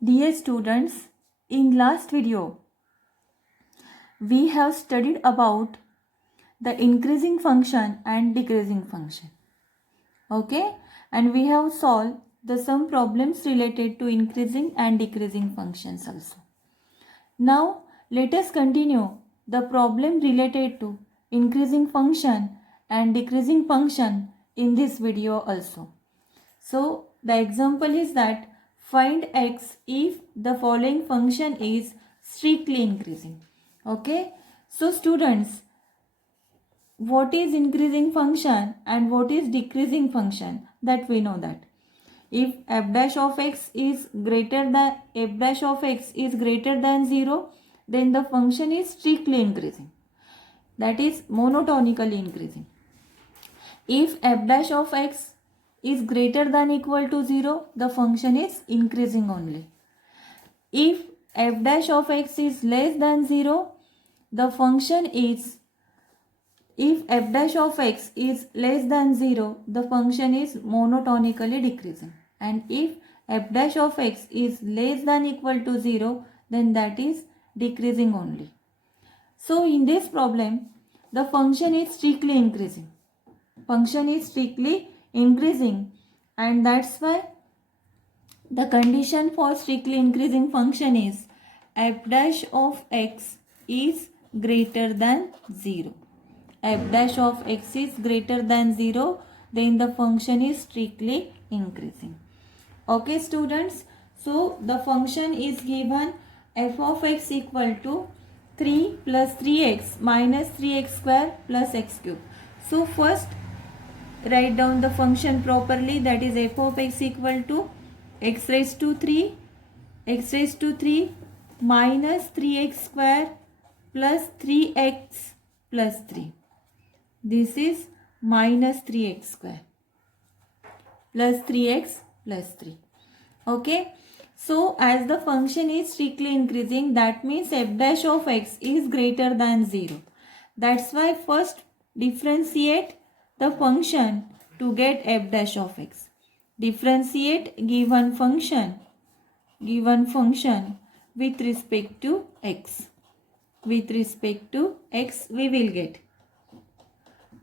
Dear students, in last video, we have studied about the increasing function and decreasing function. Okay, and we have solved some problems related to increasing and decreasing functions also. Now, let us continue the problem related to increasing function and decreasing function in this video also. So, the example is that find x if the following function is strictly increasing. Okay. So, students, what is increasing function and what is decreasing function? That we know that. If f dash of x is greater than f dash of x is greater than 0, then the function is strictly increasing. That is monotonically increasing. If f dash of x is greater than equal to 0, the function is increasing only. If f dash of x is less than 0, the function is, if f dash of x is less than 0, the function is monotonically decreasing. And if f dash of x is less than equal to 0, then that is decreasing only. So in this problem, the function is strictly increasing. Function is strictly increasing, and that's why the condition for strictly increasing function is f dash of x is greater than 0. F dash of x is greater than 0, then the function is strictly increasing. Okay students, so the function is given f of x equal to 3 plus 3x minus 3x square plus x cube. So first write down the function properly, that is f of x equal to x raised to 3 minus 3x square plus 3x plus 3. This is minus 3x square plus 3x plus 3. Okay. So as the function is strictly increasing, that means f dash of x is greater than 0. That's why first differentiate the function to get f dash of x. Differentiate given function with respect to x. With respect to x, we will get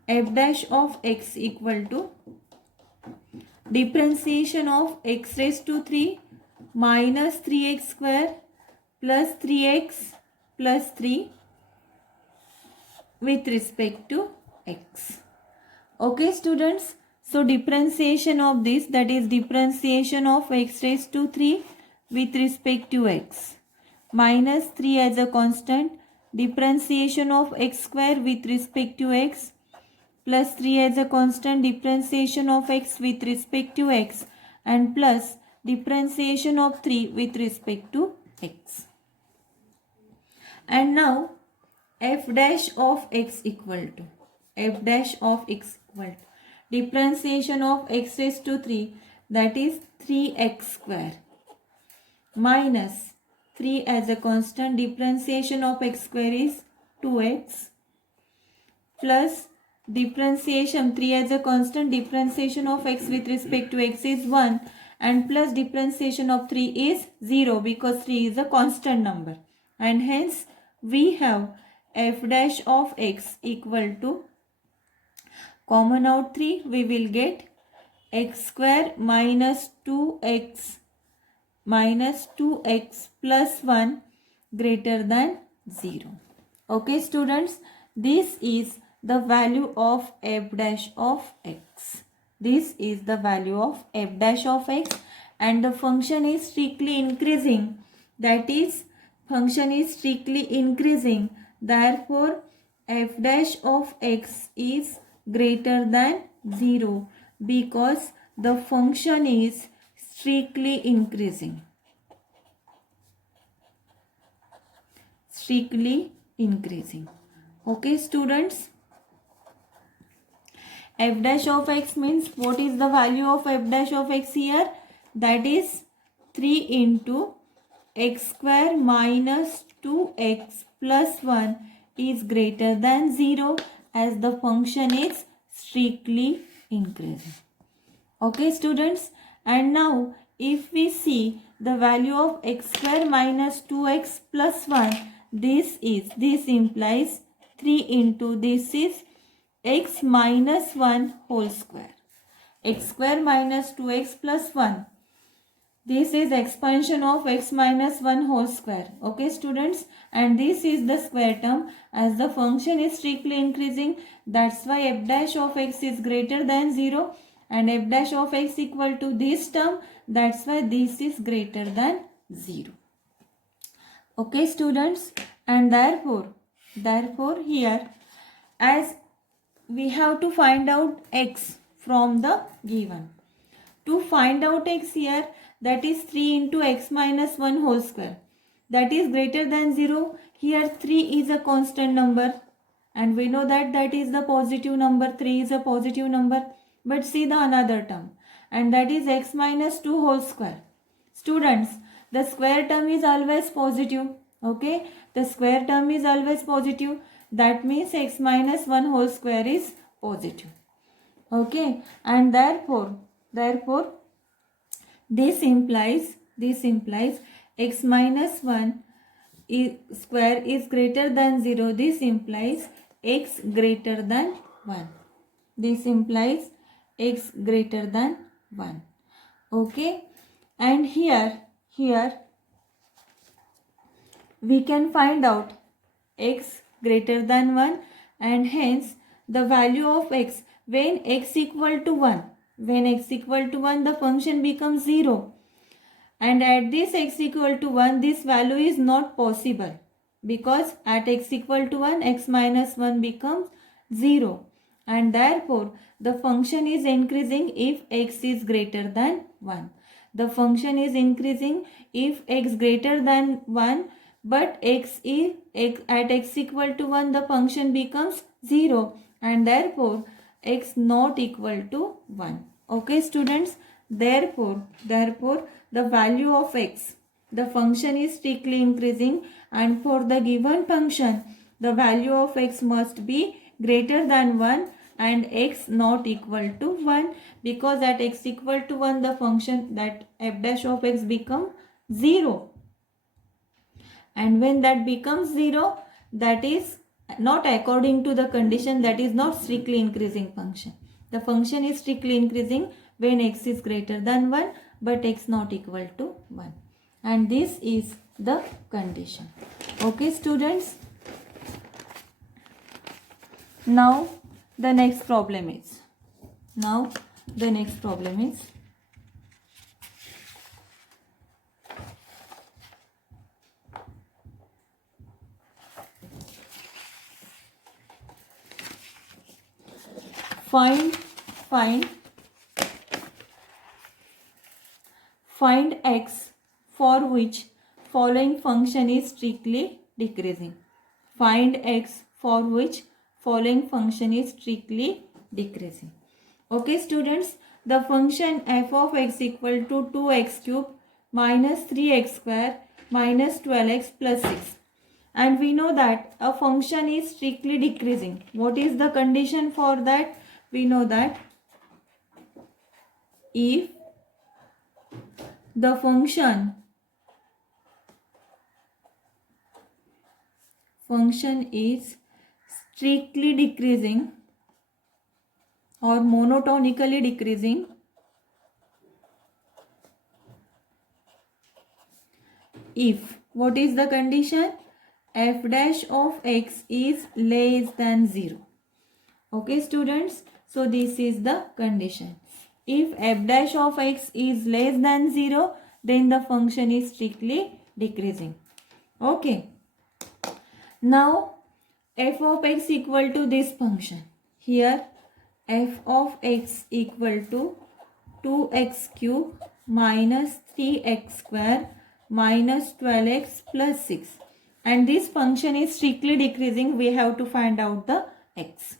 f dash of x equal to differentiation of x raised to 3 minus 3x square plus 3x plus 3 with respect to x. Okay students, so differentiation of this, that is differentiation of x raised to 3 with respect to x, minus 3 as a constant, differentiation of x square with respect to x, plus 3 as a constant, differentiation of x with respect to x, and plus differentiation of 3 with respect to x. And now f dash of x equal to differentiation of x raised to 3, that is 3x square, minus 3 as a constant, differentiation of x square is 2x, plus differentiation 3 as a constant, differentiation of x with respect to x is 1, and plus differentiation of 3 is 0 because 3 is a constant number, and hence we have f dash of x equal to, common out 3, we will get x square minus 2x plus 1 greater than 0. Okay students, this is the value of f dash of x. This is the value of f dash of x, and the function is strictly increasing. That is, function is strictly increasing. Therefore, f dash of x is greater than 0 because the function is strictly increasing. Strictly increasing. Okay students, f dash of x means, what is the value of f dash of x here? That is 3 into x square minus 2x plus 1 is greater than 0 as the function is strictly increasing. Okay students, and now if we see the value of x square minus 2x plus 1, this implies 3 into this is x minus 1 whole square. X square minus 2x plus 1. This is expansion of x minus 1 whole square. Okay students, and this is the square term. As the function is strictly increasing, that's why f dash of x is greater than 0 and f dash of x equal to this term, that's why this is greater than 0. Okay students, and therefore here, as we have to find out x from the given. To find out x here, that is 3 into x minus 1 whole square, that is greater than 0. Here 3 is a constant number and we know that that is the positive number. 3 is a positive number. But see the another term, and that is x minus 2 whole square. Students, the square term is always positive. Okay, the square term is always positive. That means x minus 1 whole square is positive. Okay, and therefore this implies x minus 1 square is greater than 0. This implies x greater than 1. This implies x greater than 1. Okay, and here we can find out x greater than 1, and hence the value of x when x equal to 1. When x equal to 1, the function becomes 0. And at this x equal to 1, this value is not possible, because at x equal to 1, x minus 1 becomes 0. And therefore, the function is increasing if x is greater than 1. The function is increasing if x greater than 1, but at x equal to 1, the function becomes 0. And therefore, x not equal to 1. Okay students, therefore the value of x, the function is strictly increasing, and for the given function the value of x must be greater than 1 and x not equal to 1, because at x equal to 1 the function, that f dash of x become 0, and when that becomes 0, that is not according to the condition, that is not strictly increasing function. The function is strictly increasing when x is greater than 1 but x not equal to 1, and this is the condition. Okay students, now the next problem is find x for which following function is strictly decreasing. Find x for which following function is strictly decreasing. Okay students, the function f of x equal to 2x cube minus 3x square minus 12x plus 6. And we know that a function is strictly decreasing. What is the condition for that? We know that if the function is strictly decreasing or monotonically decreasing, if, what is the condition? F dash of x is less than 0. Okay students, so this is the condition. If f dash of x is less than 0, then the function is strictly decreasing. Okay, now f of x equal to this function. Here f of x equal to 2x cube minus 3x square minus 12x plus 6. And this function is strictly decreasing. We have to find out the x.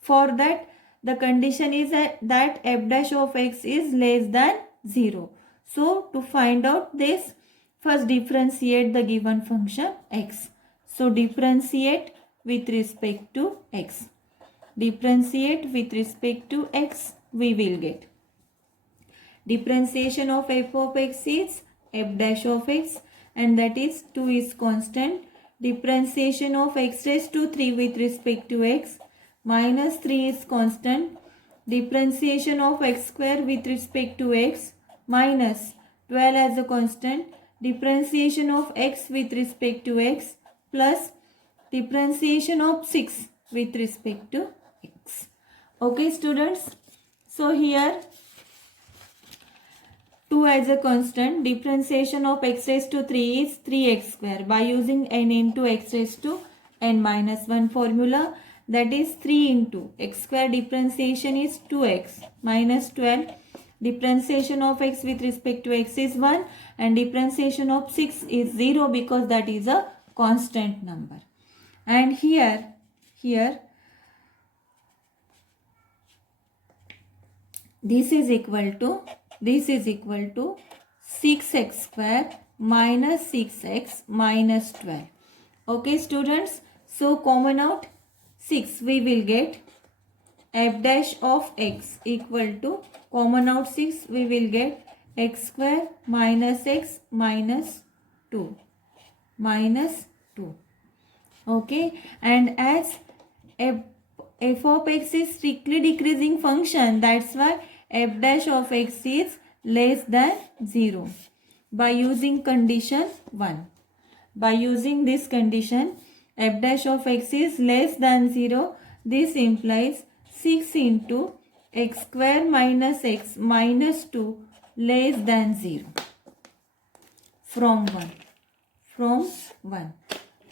For that, the condition is that f dash of x is less than 0. So, to find out this, first differentiate the given function x. So, differentiate with respect to x. Differentiate with respect to x, we will get Differentiation of f of x is f dash of x, and that is 2 is constant. Differentiation of x raised to 3 with respect to x minus 3 is constant. Differentiation of x square with respect to x minus 12 as a constant. Differentiation of x with respect to x plus differentiation of 6 with respect to x. Okay students, so here 2 as a constant, differentiation of x raised to 3 is 3x square by using n into x raised to n minus 1 formula, that is 3 into x square differentiation is 2x minus 12. Differentiation of x with respect to x is 1 and differentiation of 6 is 0 because that is a constant number. And here this is equal to 6x square minus 6x minus 12. Okay students, so common out 6 we will get f dash of x equal to, common out 6 we will get x square minus x minus 2 minus 2. Okay, and as f of x is strictly decreasing function, that's why f dash of x is less than 0 by using condition 1. By using this condition, f dash of x is less than 0. This implies 6 into x square minus x minus 2 less than 0 from 1.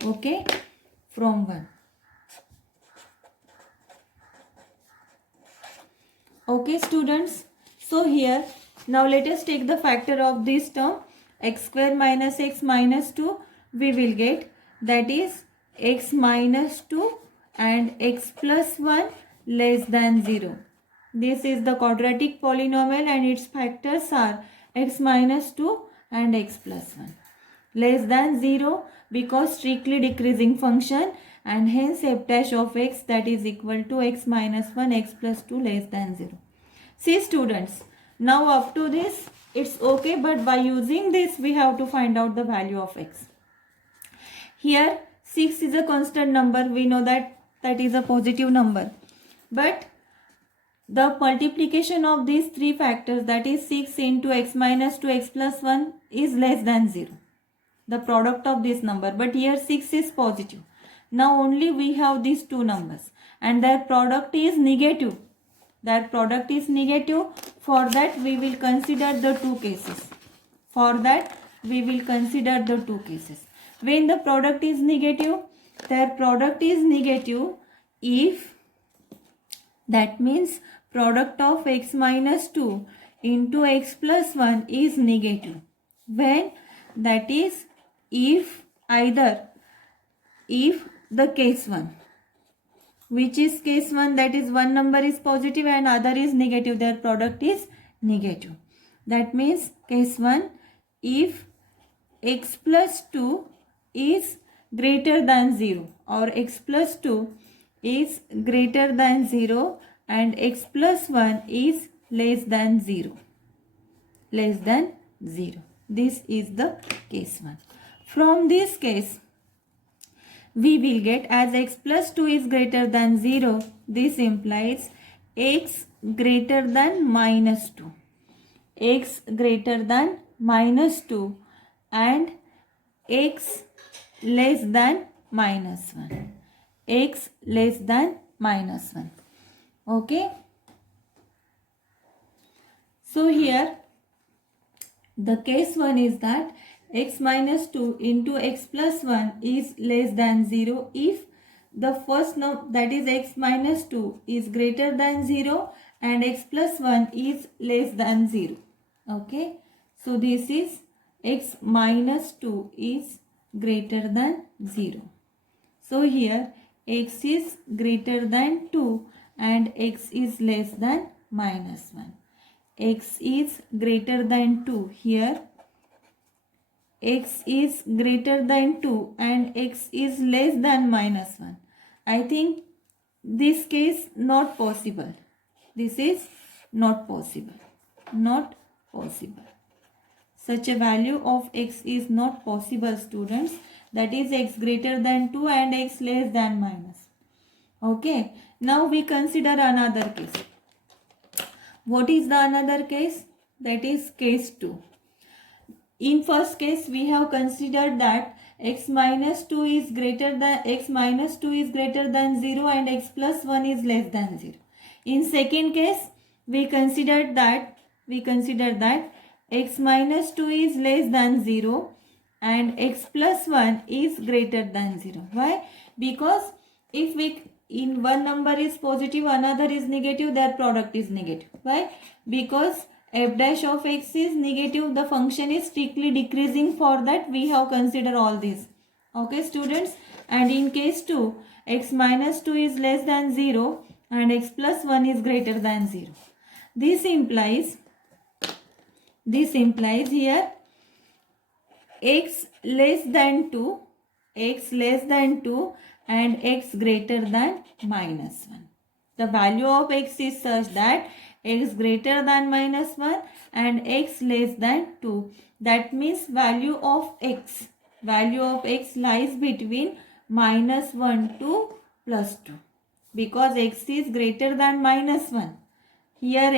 Okay, from 1. Okay students, so here now let us take the factor of this term, x square minus x minus 2 we will get, that is x minus 2 and x plus 1 less than 0. This is the quadratic polynomial and its factors are x minus 2 and x plus 1 less than 0 because strictly decreasing function, and hence f dash of x that is equal to x minus 1 x plus 2 less than 0. See students, now up to this it's okay, but by using this we have to find out the value of x. Here 6 is a constant number, we know that is a positive number, but the multiplication of these three factors, that is 6 into x minus 2 x plus 1 is less than 0, the product of this number, but here 6 is positive. Now only we have these two numbers and their product is negative. For that we will consider the two cases. When the product is negative, their product is negative if, that means product of x minus 2 into x plus 1 is negative. When, that is if the case 1, which is case 1, that is one number is positive and other is negative, their product is negative. That means case 1, if x plus 2 is greater than 0 or x plus 2 is greater than 0 and x plus 1 is less than 0. This is the case 1. From this case, we will get, as x plus 2 is greater than 0, this implies x greater than minus 2. X greater than minus 2 and x less than minus 1. X less than minus 1. Okay. So here the case 1 is that x minus 2 into x plus 1 is less than 0 if the first number, that is x minus 2 is greater than 0 and x plus 1 is less than 0. Okay. So this is x minus 2 is greater than 0. So here x is greater than 2 and x is less than minus 1. X is greater than 2. Here x is greater than 2 and x is less than minus 1. I think this case not possible. This is not possible. Not possible. Such a value of x is not possible, students. That is x greater than 2 and x less than minus. Okay. Now we consider another case. What is the another case? That is case 2. In first case, we have considered that x minus 2 is greater than 0 and x plus 1 is less than 0. In second case, we considered that x minus 2 is less than 0 and x plus 1 is greater than 0. Why? Because if in one number is positive, another is negative, their product is negative. Why? Because f dash of x is negative, the function is strictly decreasing. For that we have considered all this. Okay, students. And in case 2, x minus 2 is less than 0 and x plus 1 is greater than 0. This implies here x less than 2 and x greater than minus 1. The value of x is such that x greater than minus 1 and x less than 2. That means value of x lies between minus 1 to plus 2. Because x is greater than minus 1. Here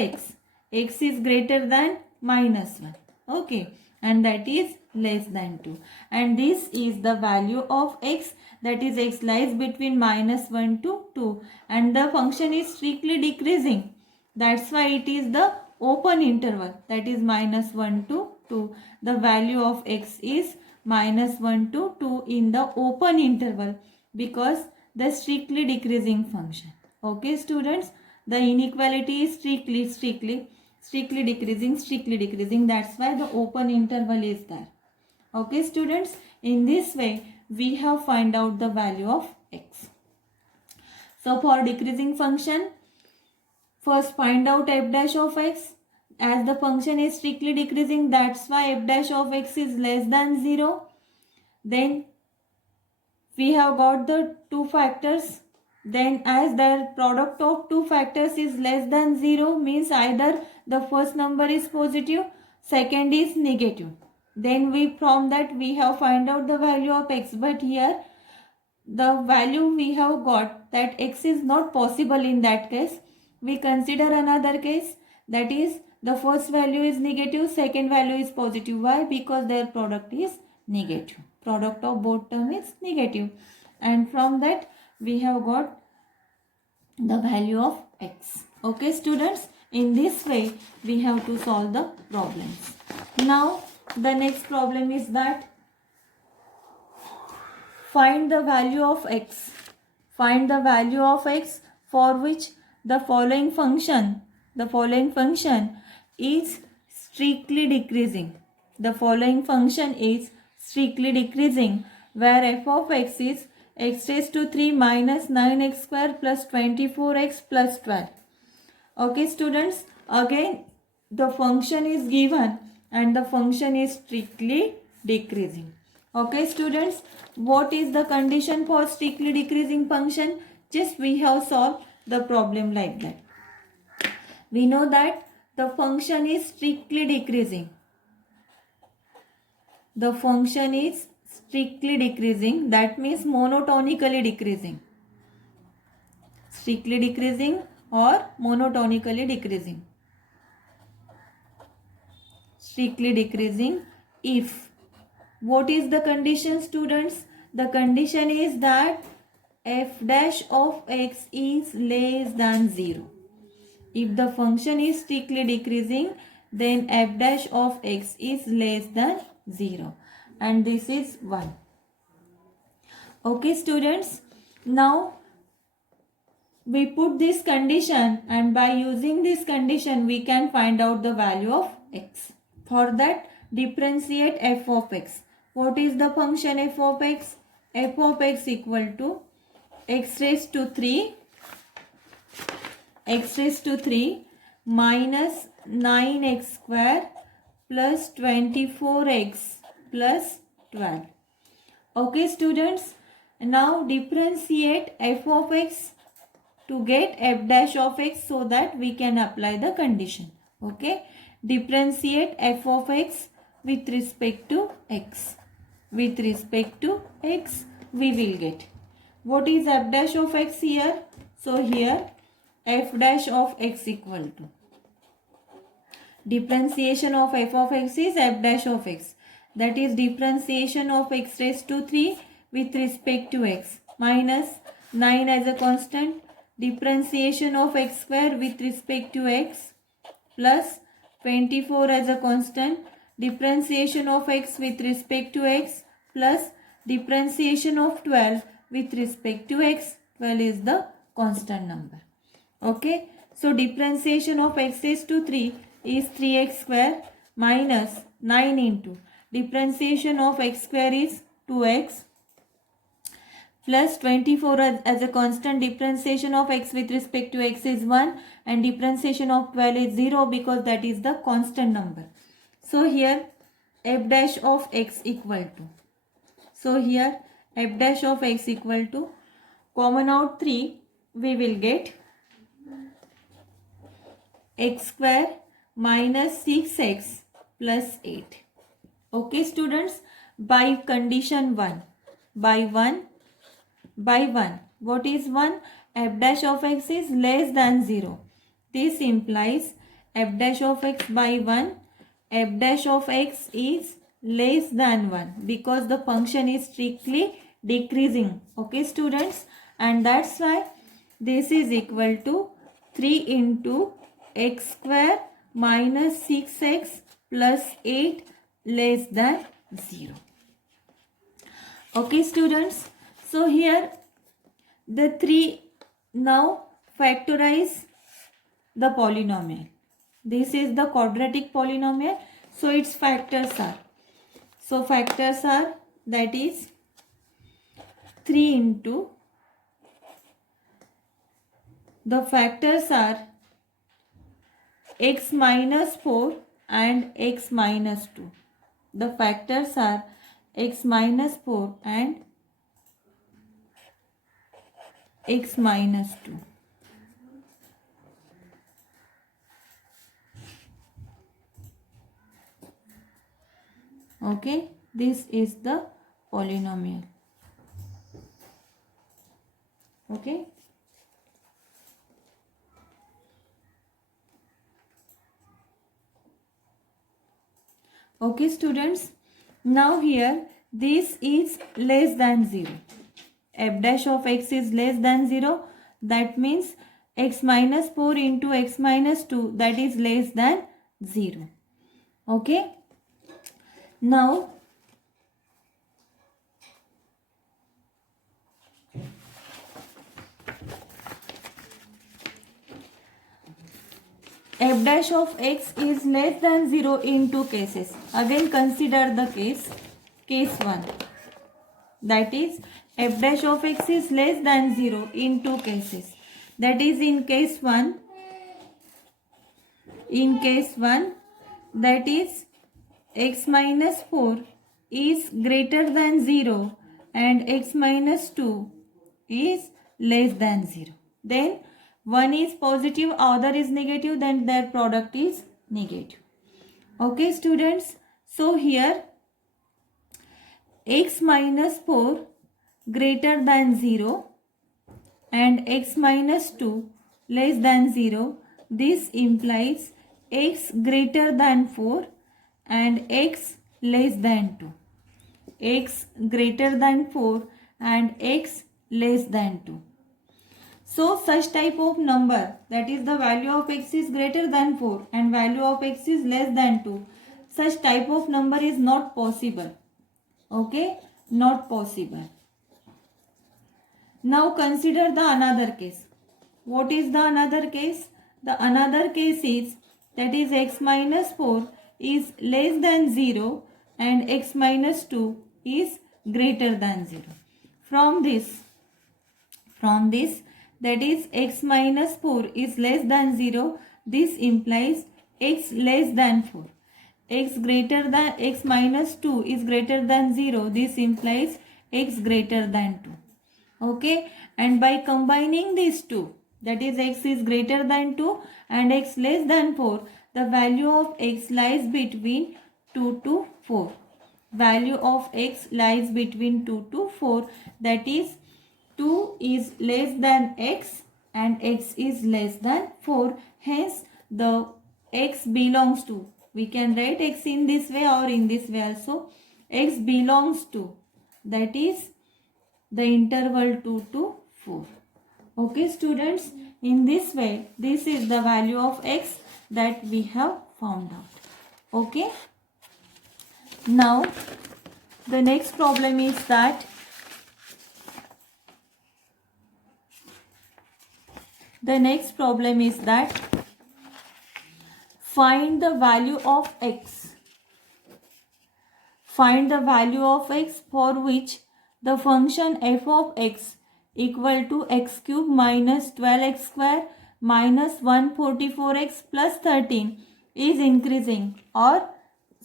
x is greater than minus 1. Okay. And that is less than 2. And this is the value of x, that is x lies between minus 1 to 2. And the function is strictly decreasing. That's why it is the open interval, that is minus 1 to 2. The value of x is minus 1 to 2 in the open interval because the strictly decreasing function. Okay, students, the inequality is strictly decreasing. That's why the open interval is there. Okay, students, in this way we have find out the value of x. So for decreasing function, first find out f dash of x. As the function is strictly decreasing, that's why f dash of x is less than 0. Then we have got the two factors. Then as the product of two factors is less than 0, means either the first number is positive, second is negative. Then from that we have find out the value of x. But here the value we have got that x is not possible in that case. We consider another case, that is the first value is negative, second value is positive. Why? Because their product is negative. Product of both term is negative. And from that we have got the value of x. Okay, students, in this way we have to solve the problems. Now the next problem is that find the value of x. Find the value of x for which the following function is strictly decreasing. The following function is strictly decreasing, where f of x is x raised to 3 minus 9x square plus 24x plus 12. Okay, students, again the function is given and the function is strictly decreasing. Okay, students, what is the condition for strictly decreasing function? Just we have solved the problem like that. We know that the function is strictly decreasing. The function is strictly decreasing, that means monotonically decreasing. Strictly decreasing or monotonically decreasing. Strictly decreasing if. What is the condition, students? The condition is that f dash of x is less than 0. If the function is strictly decreasing, then f dash of x is less than 0. And this is 1. Okay, students. Now we put this condition, and by using this condition we can find out the value of x. For that, differentiate f of x. What is the function f of x? F of x equal to x raised to 3 minus 9x square plus 24x plus 12. Okay, students. Now differentiate f of x to get f dash of x so that we can apply the condition. Okay. differentiate f of x with respect to x. With respect to x, we will get. What is f dash of x here? So here f dash of x equal to, differentiation of f of x is f dash of x. That is differentiation of x raised to 3 with respect to x minus 9 as a constant, differentiation of x square with respect to x plus 24 as a constant, differentiation of x with respect to x plus differentiation of 12 with respect to x. 12 is the constant number. Okay. So differentiation of x raised to 3 is 3x square minus 9 into differentiation of x square is 2x plus 24 as a constant, differentiation of x with respect to x is 1 and differentiation of 12 is 0 because that is the constant number. So here f dash of x equal to, so here f dash of x equal to, common out 3, we will get x square minus 6x plus 8. Okay students, by condition 1, by 1, what is 1? F dash of x is less than 0. This implies f dash of x by 1, f dash of x is less than 1 because the function is strictly decreasing. Okay students, and that's why this is equal to 3 into x square minus 6x plus 8 less than 0. Okay students, so here the 3, now factorize the polynomial. This is the quadratic polynomial, so its factors are, so factors are, that is 3 into, the factors are x minus 4 and x minus 2. The factors are x minus 4 and x minus 2. Okay, this is the polynomial. Okay. Okay students, now here this is less than 0. F dash of x is less than 0. That means x minus 4 into x minus 2, that is less than 0. Okay. Now f dash of x is less than 0 in two cases. Again consider the case 1. That is f dash of x is less than 0 in two cases. That is in case 1, that is x minus 4 is greater than 0 and x minus 2 is less than 0. Then one is positive, other is negative, then their product is negative. Okay students, so here x minus 4 greater than 0 and x minus 2 less than 0. This implies x greater than 4 and x less than 2. X greater than 4 and x less than 2. So such type of number, that is the value of x is greater than 4 and value of x is less than 2, such type of number is not possible. Okay, not possible. Now consider the another case. What is the another case? The another case is, that is x minus 4 is less than 0 and x minus 2 is greater than 0. From this, that is x minus 4 is less than 0. This implies x less than 4. X greater than, x minus 2 is greater than 0. This implies x greater than 2. Okay, and by combining these two, that is x is greater than 2 and x less than 4, the value of x lies between 2 to 4. Value of x lies between 2 to 4, that is 2 is less than x and x is less than 4. Hence the x belongs to, we can write x in this way or in this way also, x belongs to, that is the interval 2 to 4. Okay students, in this way this is the value of x that we have found out. Okay, now the next problem is that find the value of x. Find the value of x for which the function f of x equal to x cube minus 12x square minus 144x plus 13 is increasing or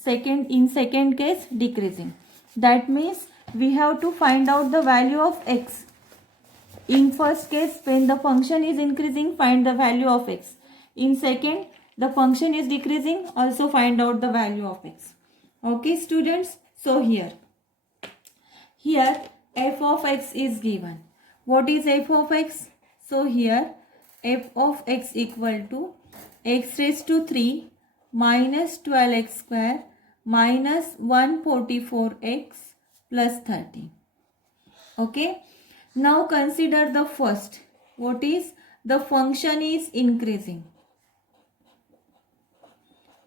in second case decreasing. That means we have to find out the value of x. In first case, when the function is increasing, find the value of x. In second, the function is decreasing, also find out the value of x. Okay students, so here f of x is given. What is f of x? So here f of x equal to x raised to 3 minus 12x square minus 144x plus 13. Okay. Now consider the first. What is? The function is increasing.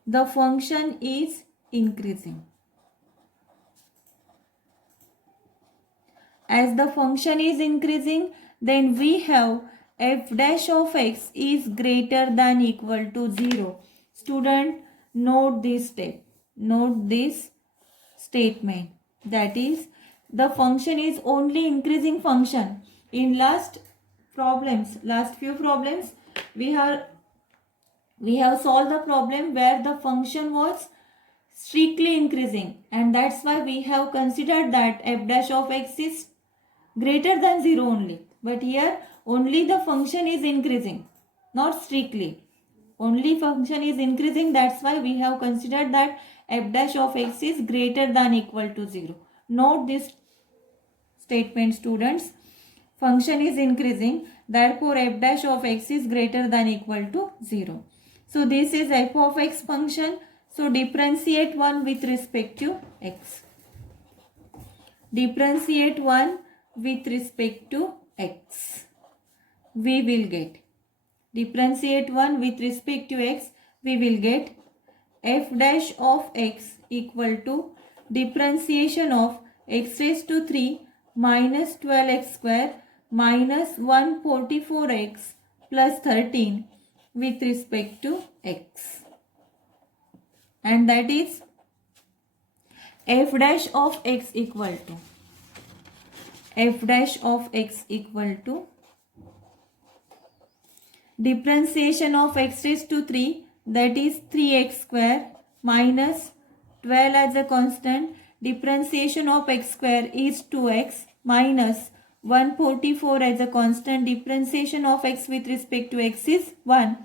The function is increasing. As the function is increasing, then we have f dash of x is greater than equal to 0. Student, note this step. Note this statement. That is, the function is only increasing function. In last few problems, we have solved the problem where the function was strictly increasing, and that's why we have considered that f dash of x is greater than 0 only. But here only the function is increasing, not strictly. Only function is increasing, that's why we have considered that f dash of x is greater than equal to 0. Note this statement students. Function is increasing, therefore f dash of x is greater than equal to 0. So this is f of x function. So differentiate 1 with respect to x. Differentiate 1 with respect to x. We will get, differentiate 1 with respect to x, we will get f dash of x equal to differentiation of x raised to 3 minus 12x square minus 144x plus 13 with respect to x. And that is f dash of x equal to differentiation of x raised to 3, that is 3x square minus 12 as a constant. Differentiation of x square is 2x minus 144 as a constant. Differentiation of x with respect to x is 1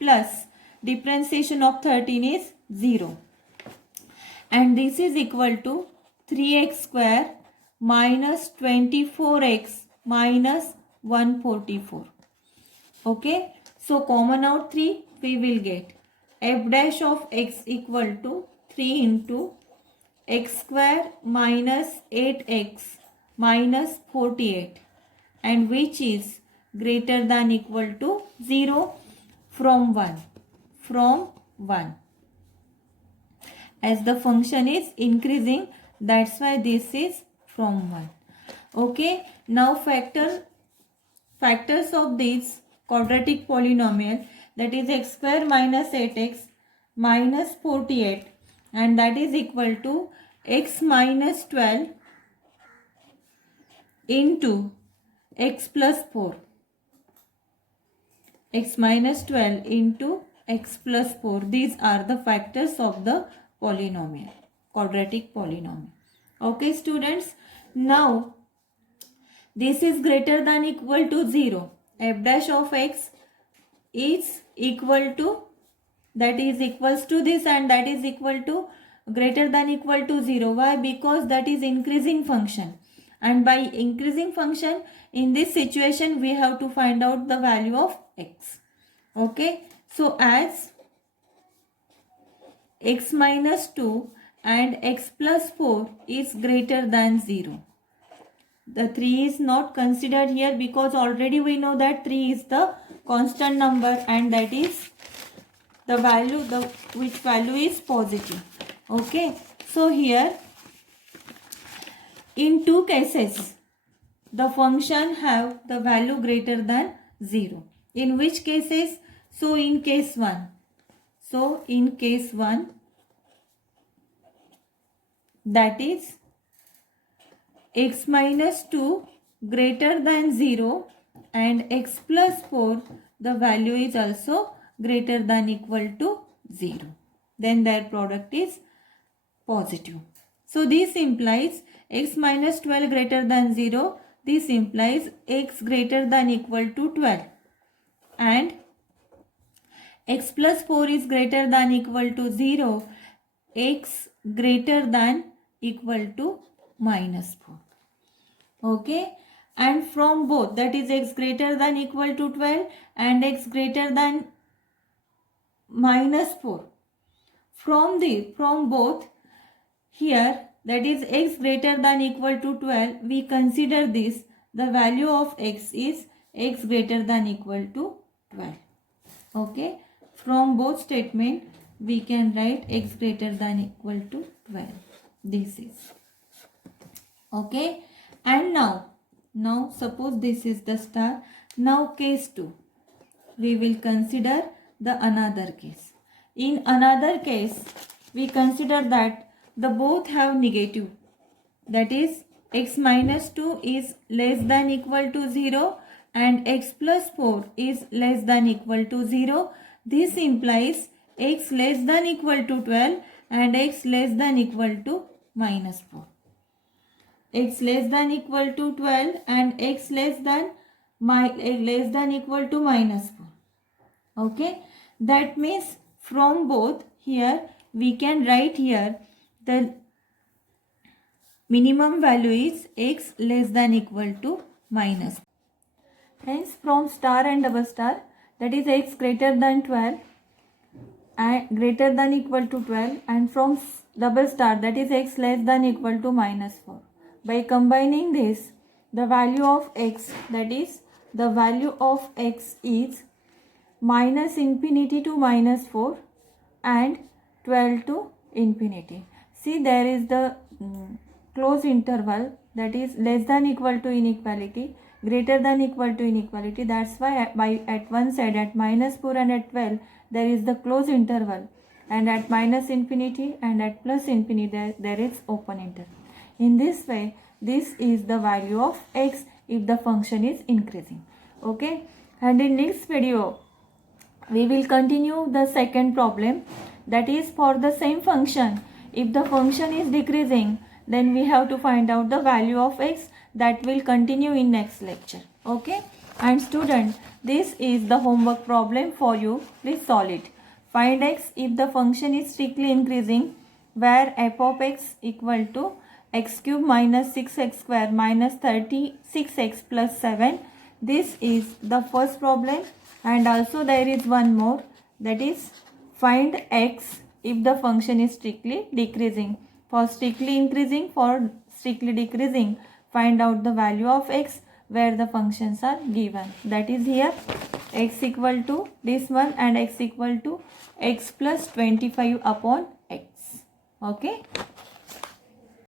plus differentiation of 13 is 0. And this is equal to 3x square minus 24x minus 144. Okay, so common out 3, we will get f dash of x equal to 3 into x square minus 8x minus 48, and which is greater than equal to 0 from 1. As the function is increasing, that's why this is from 1. Okay, now factors of this quadratic polynomial, that is x square minus 8x minus 48, and that is equal to x minus 12 into x plus 4. X minus 12 into x plus 4. These are the factors of the polynomial, quadratic polynomial. Okay students, now this is greater than equal to 0. F dash of x is equal to that is equals to this and that is equal to greater than equal to 0. Why? Because that is increasing function, and by increasing function in this situation we have to find out the value of x. Okay, so as x minus 2 and x plus 4 is greater than 0. The 3 is not considered here because already we know that 3 is the constant number and that is the value, which value is positive. Okay, so here in two cases the function have the value greater than 0. In which cases? So in case 1. So in case 1, that is x minus 2 greater than 0 and x plus 4, the value is also greater than equal to 0. Then their product is positive. So this implies x minus 12 greater than 0. This implies x greater than equal to 12. And x plus 4 is greater than equal to 0. X greater than equal to minus 4. Okay, and from both, that is x greater than equal to 12 and x greater than minus 4, from both here, that is x greater than equal to 12, we consider this, the value of x is x greater than equal to 12. Okay, from both statement we can write x greater than equal to 12. This is okay. And now suppose this is the star. Now case 2, we will consider the another case. In another case, we consider that the both have negative. That is x minus 2 is less than equal to 0 and x plus 4 is less than equal to 0. This implies x less than equal to 12 and x less than equal to minus 4. X less than equal to 12 and x less than equal to minus 4. Okay, that means from both here we can write here the minimum value is x less than equal to minus 4. Hence from star and double star, that is x greater than 12 and greater than equal to 12, and from double star, that is x less than equal to minus 4. By combining this, the value of x, that is the value of x is minus infinity to minus 4 and 12 to infinity. See, there is the close interval, that is less than equal to inequality, greater than equal to inequality. That's why at one side, at minus 4 and at 12, there is the close interval, and at minus infinity and at plus infinity there is open interval. In this way, this is the value of x if the function is increasing. Okay, and in next video we will continue the second problem, that is for the same function, if the function is decreasing, then we have to find out the value of x. That will continue in next lecture. Okay, and student, this is the homework problem for you. Please solve it. Find x if the function is strictly increasing, where f of x equal to x cube minus 6x square minus 36x plus 7. This is the first problem, and also there is one more, that is find x if the function is strictly decreasing. For strictly increasing, for strictly decreasing, find out the value of x where the functions are given. That is here x equal to this one and x equal to x plus 25 upon x. Okay.